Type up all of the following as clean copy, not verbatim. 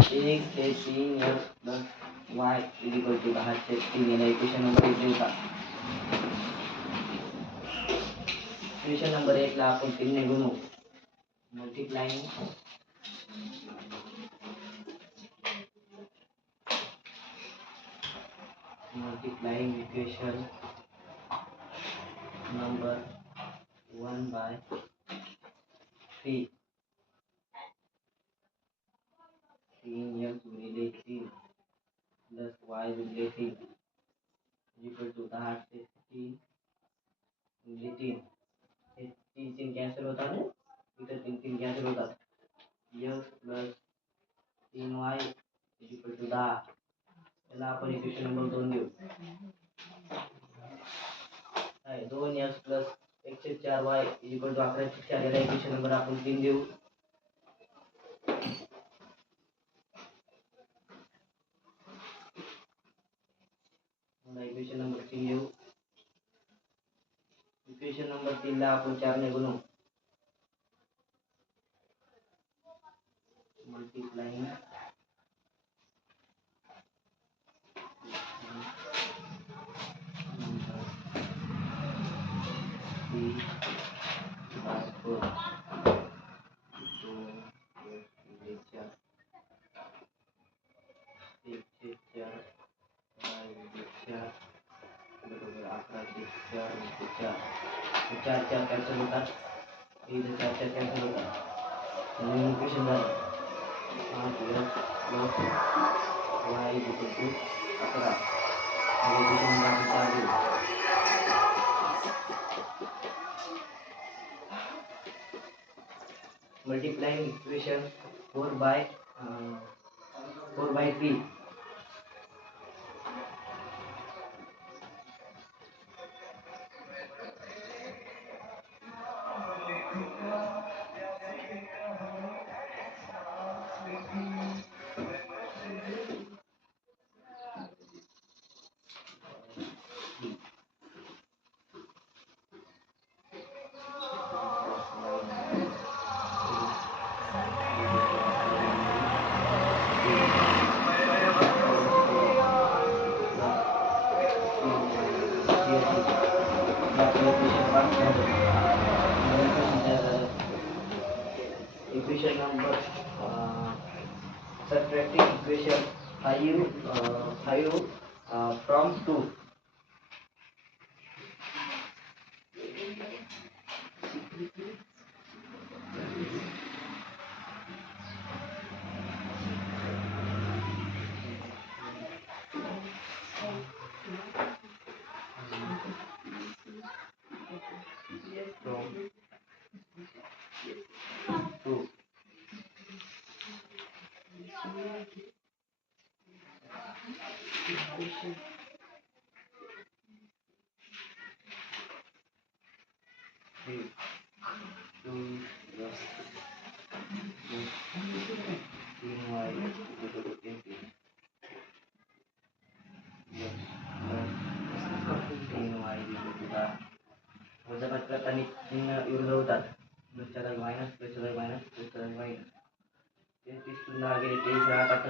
1 से 3 x plus y is equal to 10 से 3 याला इक्वेशन नंबर 1 लिहू का. इक्वेशन नंबर 1 ला आपण 3 ने गुणू. मल्टिप्लाइंग इक्वेशन नंबर 1 by 3 3x गुणिले 3 प्लस y गुणिले 3 इक्वल टू 10 से 3 गुणिले 3. हे 3 कॅन्सल होतात ना, इथं 3 कॅन्सल होतात. x plus 3y equal to 10. याला आपण इक्वेशन नंबर 2 घेऊ. 2x plus 1/4y equal to 11/4. याला इक्वेशन नंबर आपण 3 देऊ. इक्वेशन नंबर 3 लिहू. इक्वेशन नंबर 3 ला आपण 4 ने गुणू. मल्टिप्लाइंग चार कॅन्सल होतात. इथे 4 कॅन्सल होतात. नवीन इक्वेशन झालं. 8x plus y equal to 11. Equation number आपण 4 घेऊ. Multiplying equation 4 by 3. Equation number subtracting equation 5 from 2. वजाबाकी करताना 3 विरुद्ध होतात. प्लसच्या जागी मायनस, प्लसच्या जागी मायनस, प्लसच्या जागी मायनस. 33 पुन्हा गेले 23 राहतात.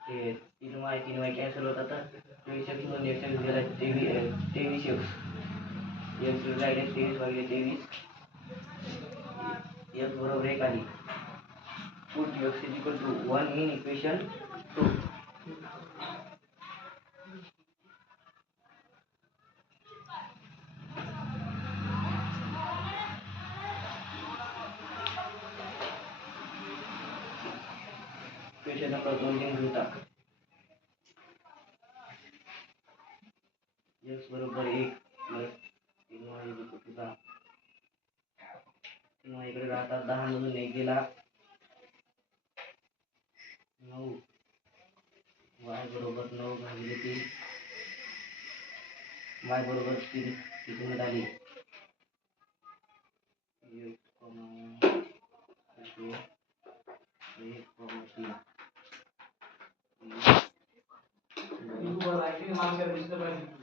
ते 3y कॅन्सल होतात. 23x म्हणून x गेला 23x. x राहिले 23 भागिले 23. x बरोबर 1 आली. Put x is equal to 1 in equation 2. Equation number 2 लिहून घेऊ टाक. x बरोबर 1 प्लस 3y इक्वल टू 10. 3y इकडे राहतात. 10 मधून 1 गेला 9. y बरोबर 9 भागिले 3. y बरोबर 3 कितीमध्ये आली. 1,3